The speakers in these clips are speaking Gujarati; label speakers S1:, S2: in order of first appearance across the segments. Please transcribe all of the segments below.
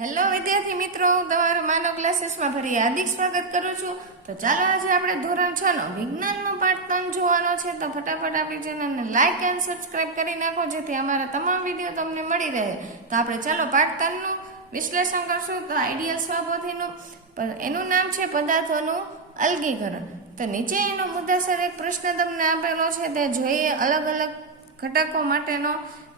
S1: હેલો વિદ્યાર્થી મિત્રો. તમારું માનવ ક્લાસીસમાં ફરી હાર્દિક સ્વાગત કરું છું. તો ચાલો આજે આપણે ધોરણ છ નો વિજ્ઞાનનો પાઠ ત્રણ જોવાનો છે. તો ફટાફટ આપણી ચેનલને લાઇક એન્ડ સબસ્ક્રાઇબ કરી નાખો, જેથી અમારા તમામ વીડિયો તમને મળી રહે. તો આપણે ચાલો પાઠ ત્રણનું વિશ્લેષણ કરશું. તો આઈડિયલ પણ એનું નામ છે પદાર્થોનું અલગીકરણ. તો નીચે એનો મુદ્દાસર એક પ્રશ્ન તમને આપેલો છે. તે જોઈએ અલગ અલગ ઘટકો માટેનો.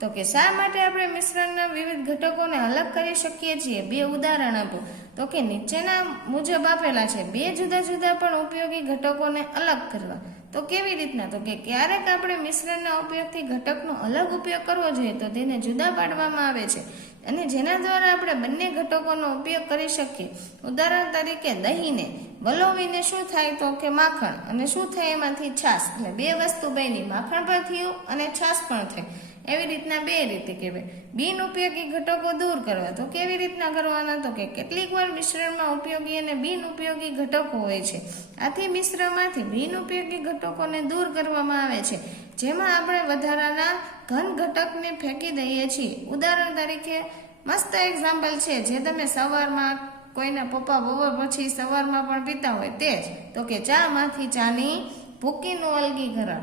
S1: તો કે શા માટે આપણે મિશ્રણના વિવિધ ઘટકોને અલગ કરી શકીએ છીએ? બે ઉદાહરણ આપો. તો કે નીચેના મુજબ આપેલા છે, બે જુદા જુદા પણ ઉપયોગી ઘટકોને અલગ કરવા. તો કેવી રીતના? તો કે ક્યારેક આપણે મિશ્રણના ઉપયોગથી ઘટકનો અલગ ઉપયોગ કરવો જોઈએ, તો તેને જુદા પાડવામાં આવે છે. અને જેના દ્વારા આપણે બંને ઘટકોનો ઉપયોગ કરી શકીએ. ઉદાહરણ તરીકે દહીંને વલોવીને શું થાય તો કે માખણ, અને શું થાય એમાંથી છાશ એટલે બે વસ્તુ બની, માખણ પણ થયું અને છાશ પણ થઈ. એવી રીતના બે રીતે કહેવાય. બિન ઉપયોગી ઘટકો દૂર કરવા. તો કેવી રીતના કરવાના? તો કે કેટલીક વાર મિશ્રણમાં ઉપયોગી અને બિન ઉપયોગી ઘટકો હોય છે. આથી મિશ્રણમાંથી બિન ઉપયોગી ઘટકોને દૂર કરવામાં આવે છે. જેમાં આપણે વધારાના ઘન ઘટકને ફેંકી દઈએ છીએ. ઉદાહરણ તરીકે, મસ્ત એક્ઝામ્પલ છે જે તમે સવારમાં કોઈના પપ્પા બપોર પછી સવારમાં પણ પીતા હોય તે જ. તો કે ચામાંથી ચાની ભૂકીનું અલગીકરણ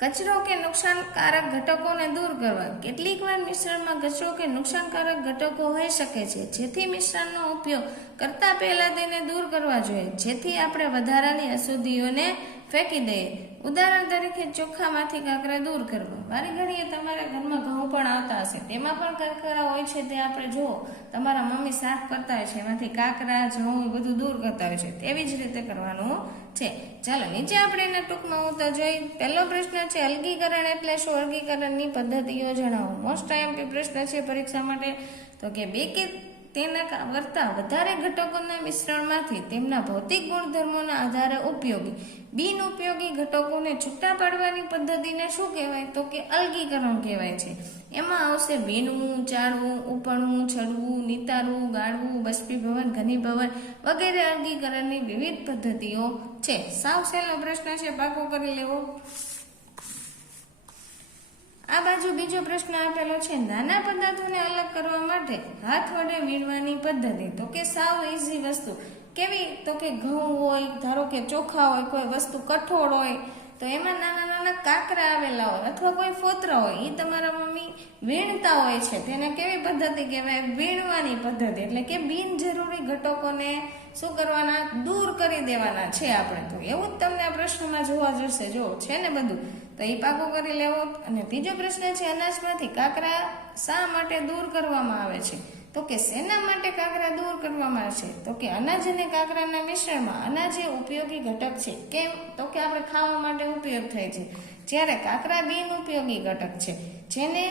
S1: કચરો કે નુકસાનકારક ઘટકોને દૂર કરવા. કેટલીક વાર મિશ્રણમાં કચરો કે નુકસાનકારક ઘટકો હોઈ શકે છે. જેથી મિશ્રણનો ઉપયોગ કરતા પહેલા તેને દૂર કરવા જોઈએ. જેથી આપણે વધારાની અશુદ્ધિઓને ફેંકી દઈએ. ઉદાહરણ તરીકે ચોખામાંથી કાંકરા દૂર કરવા. વારી ઘડીએ તમારા ઘરમાં ઘઉં પણ આવતા હશે. તેમાં પણ કાંકરા હોય છે તે આપણે જુઓ. તમારા મમ્મી સાફ કરતા હોય છે. એમાંથી કાંકરા જવું એ બધું દૂર કરતા હોય છે. તેવી જ રીતે કરવાનું છે. ચાલો, નીચે આપણે એના ટૂંકમાં હું તો જોઈ. પહેલો પ્રશ્ન છે અલગીકરણ એટલે શું? અલગીકરણની પદ્ધતિઓ જણાવો. મોસ્ટ આઈએમપી પ્રશ્ન છે પરીક્ષા માટે. તો કે બે કે તેના વર્તા વધારે ઘટકોના મિશ્રણમાંથી તેમના ભૌતિક ગુણધર્મોના આધારે ઉપયોગી. બિન ઉપયોગી ઘટકોને છૂટા પાડવાની પદ્ધતિને શું કહેવાય? તો કે અલગીકરણ કહેવાય છે. એમાં આવશે વીણવું ચાળવું ઉપણવું છડવું, નિતારવું, ગાળવું બાષ્પીભવન ઘનીભવન વગેરે અલગીકરણની વિવિધ પદ્ધતિઓ છે. સાવ સહેલો પ્રશ્ન છે. પાકો કરી લેવો. આ બાજુ બીજો પ્રશ્ન આપેલો છે, નાના પદાર્થોને અલગ કરવા માટે હાથ વડે વીણવાની પદ્ધતિ, તો કે સાવ ઇઝી વસ્તુ. કેવી? તો કે ઘઉં હોય, ધારો કે ચોખા હોય, કોઈ વસ્તુ કઠોળ હોય, તો એમાં નાના નાના કાકરા આવેલા હોય અથવા કોઈ ફોતરા હોય એ તમારા મમ્મી વીણતા હોય છે. તેને કેવી પદ્ધતિ કહેવાય? વીણવાની પદ્ધતિ. એટલે કે બિનજરૂરી ઘટકોને શું કરવાના? દૂર કરી દેવાના છે આપણે તો. એવું જ તમને આ પ્રશ્નમાં જોવા જશે. જો છે ને બધું, તો એ પાકો કરી લેવો. અને ત્રીજો પ્રશ્ન છે, અનાજમાંથી કાકરા શા માટે દૂર કરવામાં આવે છે? તો કે શેના માટે કાકરા દૂર કરવામાં આવે છે? તો કે અનાજ અને કાકરાના મિશ્રણમાં અનાજ એ ઉપયોગી ઘટક છે. કેમ? તો કે આપણે ખાવા માટે ઉપયોગ થાય છે. જ્યારે કાકરા બિન ઉપયોગી ઘટક છે. જેને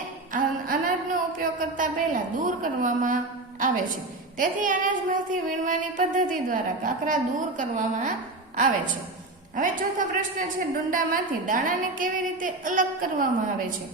S1: અનાજનો ઉપયોગ કરતા પહેલા દૂર કરવામાં આવે છે. તેથી અનાજમાંથી વીણવાની પદ્ધતિ દ્વારા કાકરા દૂર કરવામાં આવે છે. હવે ચોથો પ્રશ્ન છે, ડુંડામાંથી દાણાને કેવી રીતે અલગ કરવામાં આવે છે?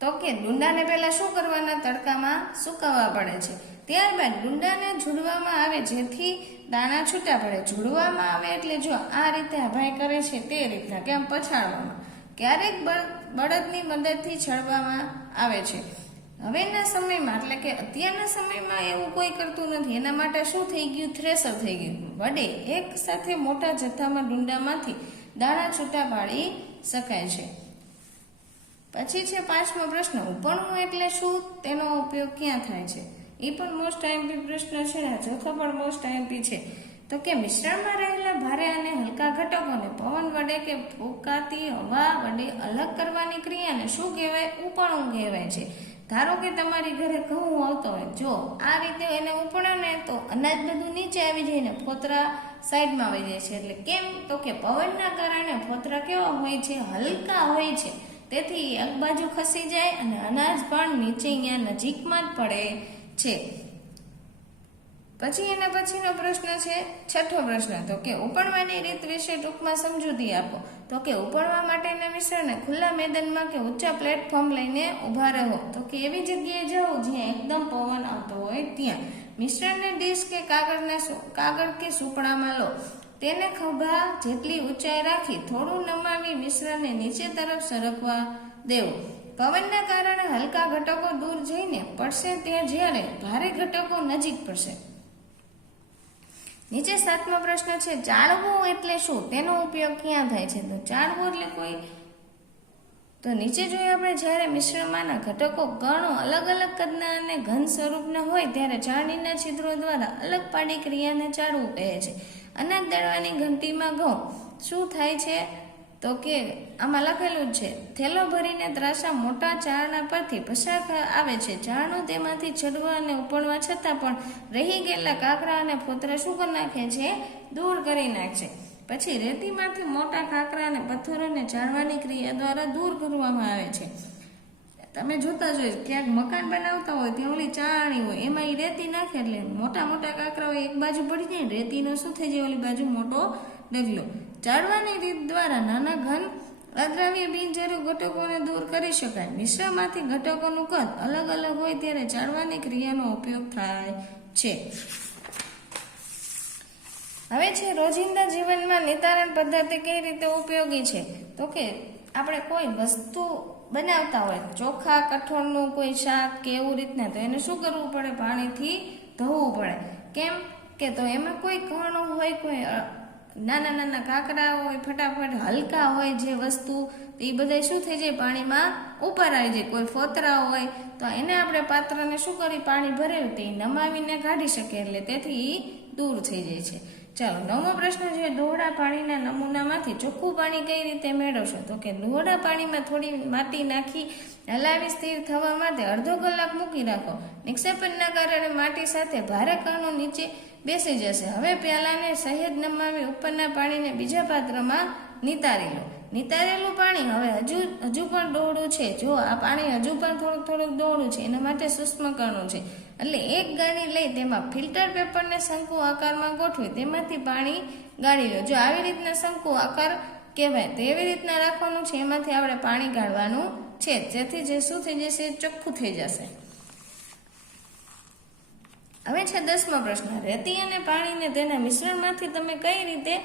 S1: તો કે ડુંડાને પહેલા શું કરવાના? તડકામાં સુકાવવા પડે છે. ત્યારબાદ ડુંડાને ઝૂડવામાં આવે, જેથી દાણા છૂટા પડે. ઝૂડવામાં આવે એટલે જો આ રીતે અભાય કરે છે તે રીતના, કેમ? પછાડવામાં. ક્યારેક બળ- બળદની મદદથી છળવામાં આવે છે. હવેના સમયમાં, એટલે કે અત્યારના સમયમાં એવું કોઈ કરતું નથી. એના માટે શું થઈ ગયું? થ્રેસર થઈ ગયું. વડે એક સાથે મોટા જથ્થામાં ડુંડામાંથી દાણા છૂટા પાડી શકાય છે. પછી છે પાંચમો પ્રશ્ન ઉપણવું એટલે શું? તેનો ઉપયોગ ક્યાં થાય છે? એ પણ મોસ્ટ આઈએમપી પ્રશ્ન છે ને ચોથો પણ મોસ્ટ આઈએમપી છે. તો કે મિશ્રણમાં રહેલા ભારે અને હલકા ઘટકોને પવન વડે કે ફૂંકાતી હવા વડે અલગ કરવાની ક્રિયાને શું કહેવાય? ઉપણું કહેવાય છે. ધારો કે તમારી ઘરે ઘઉં આવતો હોય, જો આ રીતે એને ઉપડે ને તો અનાજ બધું નીચે આવી જાય ને ફોતરા સાઈડમાં આવી જાય છે. એટલે કેમ? તો કે પવનના કારણે ફોતરા કેવા હોય છે? હલકા હોય છે. તેથી એક બાજુ ખસી જાય અને અનાજ પણ નીચે અહીંયા નજીકમાં જ પડે છે. પછી એના પછીનો પ્રશ્ન છે, છઠ્ઠો પ્રશ્ન તો કે ઉપણવાની રીત વિશે ટૂંકમાં સમજૂતી આપો. તો કે ઉપાડવા માટેના મિશ્રણને ખુલ્લા મેદાનમાં કે ઊંચા પ્લેટફોર્મ લઈને ઊભા રહો. તો કે એવી જગ્યાએ જાઓ જ્યાં એકદમ પવન આવતો હોય ત્યાં. મિશ્રણને ડીશ કે કાગળના કાગળ કે સૂપડામાં લો. તેને ખભા જેટલી ઊંચાઈ રાખી થોડું નમાવી મિશ્રણને નીચે તરફ સરકવા દેવો. પવનના કારણે હલકા ઘટકો દૂર જઈને પડશે ત્યાં જ્યારે ભારે ઘટકો નજીક પડશે. નીચે સાતમો પ્રશ્ન છે, જાળવું એટલે શું? તેનો ઉપયોગ ક્યાં થાય છે? તો ચાળવું એટલે કોઈ. તો નીચે જોઈએ આપણે, જ્યારે મિશ્રણમાંના ઘટકો કણો અલગ અલગ કદના અને ઘન સ્વરૂપના હોય, ત્યારે ચાળણીના છિદ્રો દ્વારા અલગ પાડી ક્રિયાને ચાળવું કહે છે. અનાજ દળવાની ઘંટીમાં ઘઉં શું થાય છે? તો કે આમાં લખેલું છે, થેલો ભરીને ત્રાસા મોટા ચારણા પરથી પસાર આવે છે. ચારણો તેમાંથી ચડવા અને ઉપડવા છતાં પણ રહી ગયેલા કાંકરા અને ફોતરા શું કરી નાખે છે? દૂર કરી નાખે છે. પછી રેતીમાંથી મોટા કાંકરા અને પથ્થરોને ઝાડવાની ક્રિયા દ્વારા દૂર કરવામાં આવે છે. તમે જોતા જોઈ ક્યાંક મકાન બનાવતા હોય ત્યાં ઓલી ચાણી હોય, એમાં એ રેતી નાખે એટલે મોટા મોટા કાંકરા હોય એક બાજુ પડી જાય રેતીનો શું થઈ જાય? ઓલી બાજુ મોટો ડગલો. ચાળવાની રીત દ્વારા નાના ઘન, અદ્રાવ્ય બિનજરૂર ઘટકોને દૂર કરી શકાય. મિશ્રમાંથી ઘટકોનું કદ અલગ અલગ હોય ત્યારે ચાળવાની ક્રિયાનો ઉપયોગ થાય છે. હવે છે, રોજિંદા જીવનમાં નિતારણ પદ્ધતિ કઈ રીતે ઉપયોગી છે? તો કે આપણે કોઈ વસ્તુ બનાવતા હોય, ચોખા, કઠોળનું કોઈ શાક કે એવું રીતના, તો એને શું કરવું પડે? પાણીથી ધોવું પડે. કેમ કે તો એમાં કોઈ કણો હોય, કોઈ નાના નાના કાંકરા હોય, ફટાફટ હલકા હોય જે વસ્તુ એ બધા શું થઈ જાય? પાણીમાં ઉપર આવી જાય કોઈ ફોતરા હોય, તો એને આપણે પાત્રને શું કરી? પાણી ભરેલું તે નમાવીને કાઢી શકીએ. એટલે તેથી એ દૂર થઈ જાય છે. ચાલો, નવમો પ્રશ્ન છે, ડોહળા પાણીના નમૂનામાંથી ચોખ્ખું પાણી કઈ રીતે મેળવશો? તો કે ડોહળા પાણીમાં થોડી માટી નાખી, હલાવી સ્થિર થવા માટે અડધો કલાક મૂકી રાખો. નિક્ષેપણના કારણે માટી સાથે ભારે કણો નીચે બેસી જશે. હવે પ્યાલાને સહેજ નમાવી ઉપરના પાણીને બીજા પાત્રમાં નિતારી લો નિતારેલું પાણી હવે હજુ હજુ પણ ડોળું છે. જો આ પાણી હજુ પણ થોડુંક થોડુંક ડોળું છે, એના માટે સૂક્ષ્મ કણો છે. એટલે એક ગાડી લઈ તેમાં ફિલ્ટર પેપરને શંકુ આકારમાં ગોઠવી તેમાંથી પાણી ગાળી લો. જો આવી રીતના શંકુ આકાર કહેવાય, તો એવી રીતના રાખવાનું છે, એમાંથી આપણે પાણી ગાળવાનું છે. જેથી જે શું થઈ જશે? ચોખ્ખું થઈ જશે. હવે છે દસમો પ્રશ્ન. રેતી અને પાણીને તેના મિશ્રણમાંથી તમે કઈ રીતે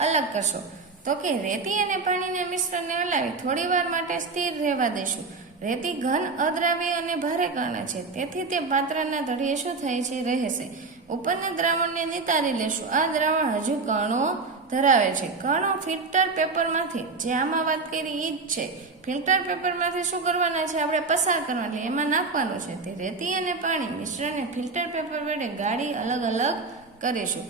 S1: અલગ કરશો? તો કે રેતી અને પાણીને મિશ્રણને હલાવી થોડી વાર માટે સ્થિર રહેવા દઈશું. રેતી ઘન, અદ્રાવ્ય અને ભારે કણ છે. તેથી તે પાત્રના તળિયે શું થાય છે? રહેશે. ઉપરના દ્રાવણને નિતારી લેશું. આ દ્રાવણ હજુ કણો ધરાવે છે. કણો ફિલ્ટર પેપરમાંથી, જે આમાં વાત કરી એ જ છે. ફિલ્ટર પેપરમાંથી શું કરવાના છે? આપણે પસાર કરવા એટલે એમાં નાખવાનું છે. તે રેતી અને પાણી મિશ્રણને ફિલ્ટર પેપર વડે ગાળી અલગ અલગ કરીશું.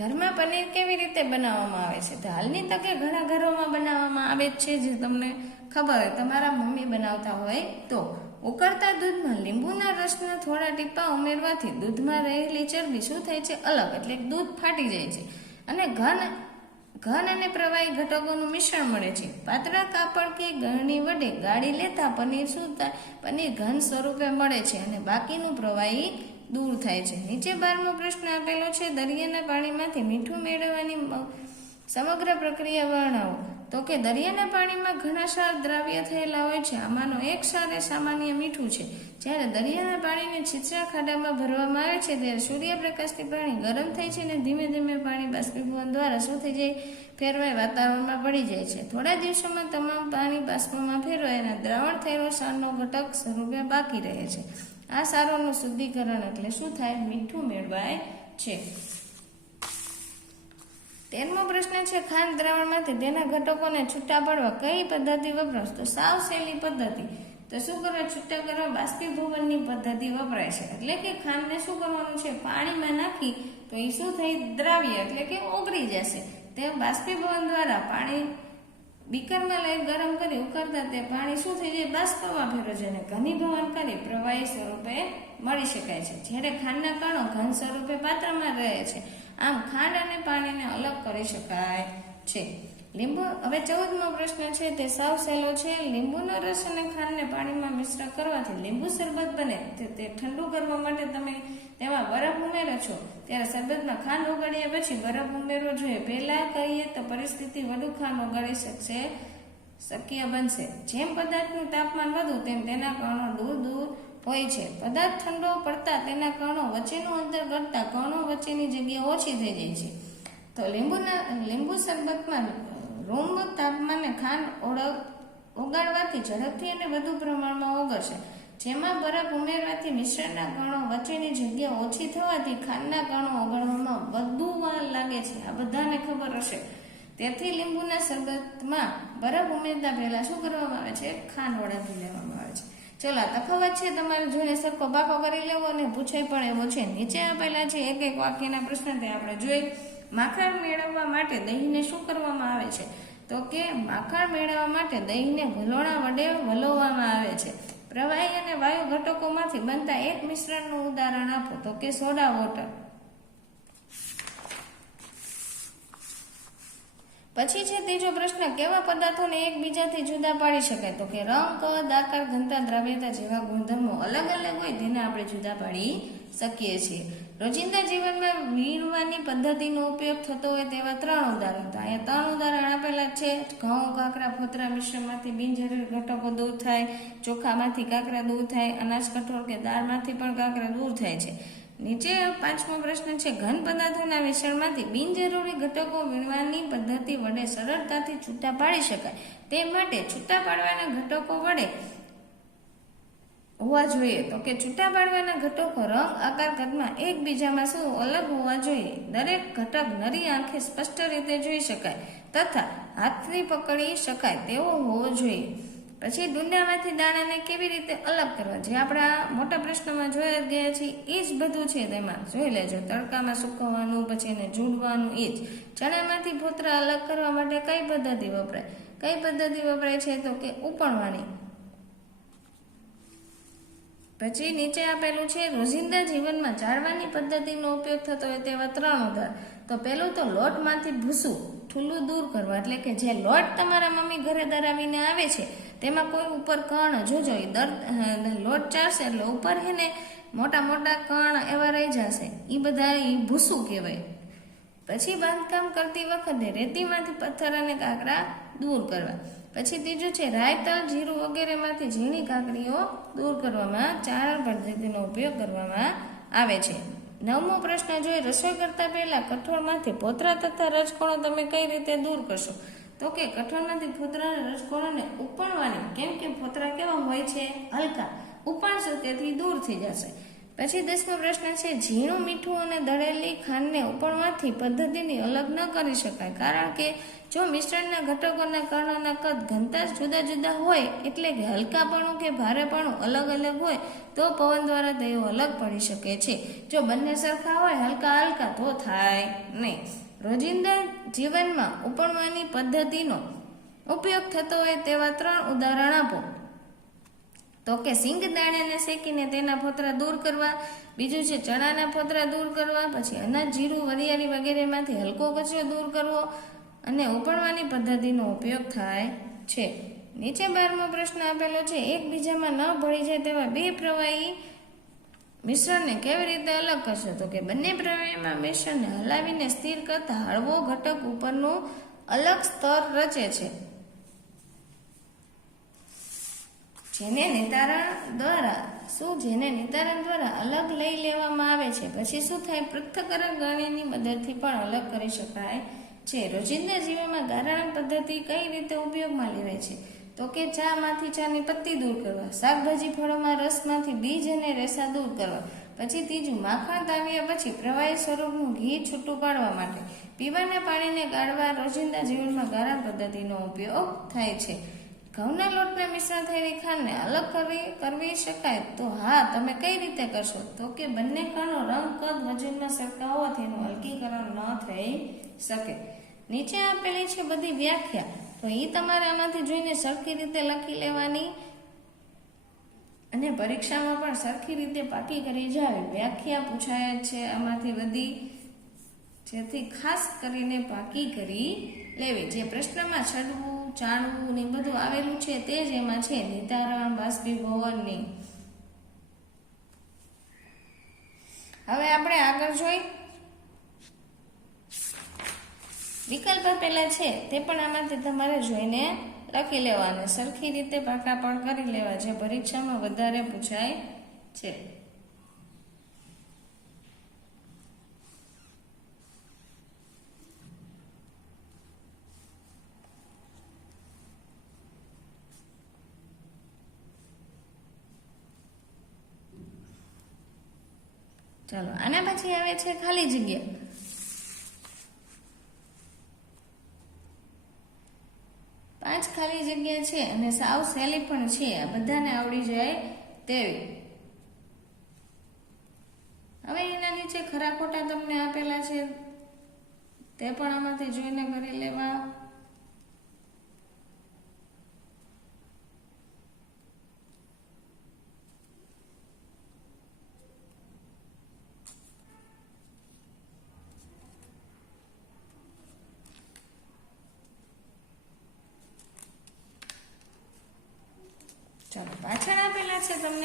S1: ઘરમાં પનીર કેવી રીતે બનાવવામાં આવે છે? તો હાલની તકે ઘણા ઘરોમાં બનાવવામાં આવે છે, જે તમને ખબર હોય. તમારા મમ્મી બનાવતા હોય તો. ઉકળતા દૂધમાં લીંબુના રસના થોડા ટીપા ઉમેરવાથી દૂધમાં રહેલી ચરબી શું થાય છે? અલગ. એટલે દૂધ ફાટી જાય છે. અને ઘન ઘન અને પ્રવાહી ઘટકોનું મિશ્રણ મળે છે. પાતળા કાપડ કે ગળણી વડે ગાળી લેતા પનીર શું થાય પનીર ઘન સ્વરૂપે મળે છે અને બાકીનું પ્રવાહી દૂર થાય છે. નીચે બારમો પ્રશ્ન આપેલો છે, દરિયાના પાણીમાંથી મીઠું મેળવવાની સમગ્ર પ્રક્રિયા વર્ણવો. તો કે દરિયાના પાણીમાં ઘણા ક્ષાર દ્રાવ્ય થયેલા હોય છે, આમાંનો એક ક્ષાર એ સામાન્ય મીઠું છે. જ્યારે દરિયાના પાણીને છીછરા ખાડામાં ભરવામાં આવે છે, ત્યારે સૂર્યપ્રકાશથી પાણી ગરમ થાય છે અને ધીમે ધીમે પાણી બાષ્પીભવન દ્વારા શું થઈ જાય? ફેરવાય વાતાવરણમાં પડી જાય છે. થોડા દિવસોમાં તમામ પાણી બાષ્પમાં ફેરવાય અને દ્રાવણ થયેલો ક્ષારનો ઘટક સ્વરૂપે બાકી રહે છે. આ સારોનું શુદ્ધિકરણ એટલે શું થાય? મીઠું મેળવાય છે. તેરમો પ્રશ્ન છે, ખાંડ દ્રાવણમાંથી તેના ઘટકોને છૂટા પાડવા કઈ પદ્ધતિ વપરાશ તો સાવ સહેલી પદ્ધતિ. તો શું કરવા? છૂટા કરવા બાષ્પીભવનની પદ્ધતિ વપરાય છે. એટલે કે ખાંડને શું કરવાનું છે? પાણીમાં નાખી તો એ શું થઈ? દ્રાવ્ય, એટલે કે ઓગળી જશે. તે બાષ્પીભવન દ્વારા પાણી બીકરમાં લઈ ગરમ કરી ઉકળતા તે પાણી શું થઈ જાય? બાષ્પમાં ફેરવે અને ઘનીભવન કરી પ્રવાહી સ્વરૂપે મળી શકાય છે. જ્યારે ખાંડના કણો ઘન સ્વરૂપે પાત્રમાં રહે છે. આમ ખાંડ અને પાણીને અલગ કરી શકાય છે. લીંબુ, હવે ચૌદમો પ્રશ્ન છે, તે સાવ સહેલો છે. લીંબુનો રસ અને ખાંડને પાણીમાં મિશ્ર કરવાથી લીંબુ શરબત બને. તે ઠંડુ કરવા માટે તમે તેમાં બરફ ઉમેરો છો. ત્યારે શરબતમાં ખાંડ ઓગળ્યા પછી બરફ ઉમેરવો જોઈએ. પહેલા કહીએ તો પરિસ્થિતિ વધુ ખાંડ ઓગળી શકશે, શક્ય બનશે. જેમ પદાર્થનું તાપમાન વધુ, તેમ તેના કણો દૂર દૂર હોય છે. પદાર્થ ઠંડો પડતા તેના કણો વચ્ચેનું અંતર ઘટતા કણો વચ્ચેની જગ્યા ઓછી થઈ જાય છે. તો લીંબુના, લીંબુ શરબતમાં રૂમ તાપમાને ખાંડ ઓળખ ઓગાળવાથી ઝડપથી અને વધુ પ્રમાણમાં ઓગળશે. જેમાં બરફ ઉમેરવાથી મિશ્રણના કણો વચ્ચેની જગ્યા ઓછી થવાથી ખાંડના કણો ઓગળવામાં વધુ વાર લાગે છે. આ બધાને ખબર હશે. તેથી લીંબુના શરબતમાં બરફ ઉમેરતા પહેલા શું કરવામાં આવે છે? ખાંડ ઓળાવી લેવામાં આવે ચલો તફાવત છે તમારે જોઈને સરખો પાકો કરી લેવો અને પૂછાય પણ એવો છે. નીચે આપેલા છે એક એક વાક્યના પ્રશ્ન તે આપણે જોઈ. માખણ મેળવવા માટે દહીંને શું કરવામાં આવે છે? તો કે માખણ મેળવવા માટે દહીંને વલોણા વડે વલોવવામાં આવે છે. પ્રવાહી અને વાયુ ઘટકોમાંથી બનતા એક મિશ્રણનું ઉદાહરણ આપો. તો કે સોડા વોટર. પછી છે ત્રીજો પ્રશ્ન, કેવા પદાર્થોને એકબીજાથી જુદા પાડી શકાય? તો કે રંગ, કદ, આકાર, ઘનતા, દ્રવ્યતા જેવા ગુણધર્મો અલગ અલગ હોય તેને આપણે જુદા પાડી શકીએ છીએ. રોજિંદા જીવનમાં વીણવાની પદ્ધતિનો ઉપયોગ થતો હોય તેવા ત્રણ ઉદાહરણ. તો અહીંયા ત્રણ ઉદાહરણ આપેલા છે. ઘઉં, કાકરા, ફોતરા મિશ્રણમાંથી બિનજરૂરી ઘટકો દૂર થાય, ચોખામાંથી કાકરા દૂર થાય, અનાજ કઠોળ કે દાળમાંથી પણ કાંકરા દૂર થાય છે. નીચે પાંચમો પ્રશ્ન છે, ઘન પદાર્થોના મિશ્રણમાંથી બિનજરૂરી ઘટકો વીણવાની પદ્ધતિ વડે સરળતાથી છૂટા પાડી શકાય. તે માટે છૂટા પાડવાના ઘટકો વડે હોવા જોઈએ. તો કે છૂટા પાડવાના ઘટકો રંગ, આકાર, કદમાં એકબીજામાં શું અલગ હોવા જોઈએ? દરેક ઘટક નરી આંખે સ્પષ્ટ રીતે જોઈ શકાય તથા હાથથી પકડી શકાય તેવો હોવો જોઈએ. પછી દુનિયામાંથી દાણાને કેવી રીતે અલગ કરવા? જે આપણા મોટા પ્રશ્નમાં જોયા ગયા છીએ એ જ બધું છે તેમાં. જોઈ લેજો, તડકામાં સુકવવાનું, પછી એને ઝૂંડવાનું, એ જ. ચણામાંથી ફોતરા અલગ કરવા માટે કઈ પદ્ધતિ વપરાય? કઈ પદ્ધતિ વપરાય છે તો કે ઉપણવાની પછી નીચે આપેલું છે, રોજિંદા જીવનમાં જાળવાની પદ્ધતિનો ઉપયોગ થતો હોય તેવા ત્રણ ઉદાહરણ. તો પહેલું તો લોટમાંથી ભૂસું. ઠુલ્લું દૂર કરવા એટલે કે જે લોટ તમારા મમ્મી ઘરે ધરાવીને આવે છે, તેમાં કોઈ ઉપર કણ જોજો. એ દર લોટ ચારશે એટલે ઉપર હે ને મોટા મોટા કણ એવા રહી જશે. એ બધા એ ભૂસું કહેવાય. પછી બાંધકામ કરતી વખતે રેતીમાંથી પથ્થર અને કાંકરા દૂર કરવા. પછી ત્રીજું છે રાયતલ જીરું વગેરેમાંથી ઝીણી કાકડીઓ દૂર કરવામાં, ચારણ પદ્ધતિનો ઉપયોગ કરવામાં આવે છે. નવમો પ્રશ્ન જોઈએ રસોઈ કરતા પહેલા કઠોળમાંથી પોતરા તથા રજકણો તમે કઈ રીતે દૂર કરશો? તો કે કઠોળમાંથી ફોતરા અને રજકણોને ઉપાડવાની. કેમ કે ફોતરા કેવા હોય છે? હલકા. ઉપાડશો, તેથી દૂર થઈ જશે. પછી દસમો પ્રશ્ન છે, ઝીણું, મીઠું અને દળેલી ખાંડને ઉપણવાથી પદ્ધતિની અલગ ન કરી શકાય. કારણ કે જો મિશ્રણના ઘટકોના કણોના કદ ઘનતા જુદા જુદા હોય, એટલે કે હલકાપણું કે ભારેપણું અલગ અલગ હોય, તો પવન દ્વારા તેઓ અલગ પડી શકે છે. જો બંને સરખા હોય, હલકા હલકા, તો થાય નહીં. રોજિંદા જીવનમાં ઉપણવાની પદ્ધતિનો ઉપયોગ થતો હોય તેવા ત્રણ ઉદાહરણ આપો. તો કે સિંગ દાણાને શેકીને તેના ફોતરા દૂર કરવા, બીજું છે ચણાના ફોતરા દૂર કરવા, પછી અનાજ, જીરું, વરિયાળી વગેરેમાંથી હલકો કચરો દૂર કરવો અને ઉપણવાની પદ્ધતિનો ઉપયોગ થાય છે. નીચે બારમો પ્રશ્ન આપેલો છે, એકબીજામાં ન ભળી જાય તેવા બે પ્રવાહી મિશ્રણને કેવી રીતે અલગ કરશો? તો કે બંને પ્રવાહીમાં મિશ્રણને હલાવીને સ્થિર કરતા હળવો ઘટક ઉપરનું અલગ સ્તર રચે છે. જેને નિતારણ દ્વારા, શું જેને નિતારણ દ્વારા અલગ લઈ લેવામાં આવે છે, પછી શું થાય? પૃથ્થકરણ ગણીની મદદથી પણ અલગ કરી શકાય છે. રોજિંદા જીવનમાં ગારણ પદ્ધતિ કઈ રીતે ઉપયોગમાં લેવાય છે? તો કે ચામાંથી ચાની પત્તી દૂર કરવા, શાકભાજી ફળોમાં રસમાંથી બીજ અને રેસા દૂર કરવા, પછી ત્રીજું માખણ તાવ્યા પછી પ્રવાહી સ્વરૂપનું ઘી છૂટું પાડવા માટે. પીવાના પાણીને ગાળવા રોજિંદા જીવનમાં ગારણ પદ્ધતિનો ઉપયોગ થાય છે. ઘઉંના લોટના મિશ્રણ થયેલી ખાંડને અલગ કરવી કરવી શકાય. તો હા, તમે કઈ રીતે કરશો? તો કે બંને કણો રંગ, કદ, વજનમાં સરખા હોવાથી એનું હલકીકરણ ન થઈ શકે. નીચે આપેલી છે બધી વ્યાખ્યા. તો એ તમારે આમાંથી જોઈને સરખી રીતે લખી લેવાની અને પરીક્ષામાં પણ સરખી રીતે પાકી કરી જાવે વ્યાખ્યા પૂછાય છે આમાંથી બધી. જેથી ખાસ કરીને પાકી કરી લેવી. જે પ્રશ્નમાં છડવું ચાણવું ને બધું આવેલું છે તે જ એમાં છે, નિતારણ, બાષ્પીભવનની. હવે આપણે આગળ જોઈ. વિકલ્પ આપેલા છે, તે પણ આમાંથી તમારે જોઈને લખી લેવાના. સરખી રીતે પાકા પણ કરી લેવા, જે પરીક્ષામાં વધારે પૂછાય છે. ચાલો, આના પછી આવે છે ખાલી જગ્યા. પાંચ ખાલી જગ્યા છે અને સાવ સહેલી પણ છે. બધાને આવડી જાય તેવી. હવે એના નીચે ખરા ખોટા તમને આપેલા છે. તે પણ આમાંથી જોઈને કરી લેવા ચાલો પાછળ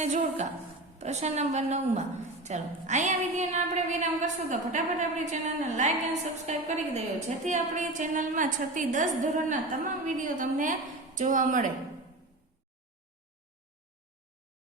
S1: તમને જોડકા પ્રશ્ન નંબર નવમાં. ચાલો, અહીંયા વિડીયોને આપણે વિરામ કરશું તો ફટાફટ આપણી ચેનલને લાઈક અને સબસ્ક્રાઇબ કરી દેજો. જેથી આપણી ચેનલમાં છ થી દસ ધોરણના તમામ વીડિયો તમને જોવા મળે.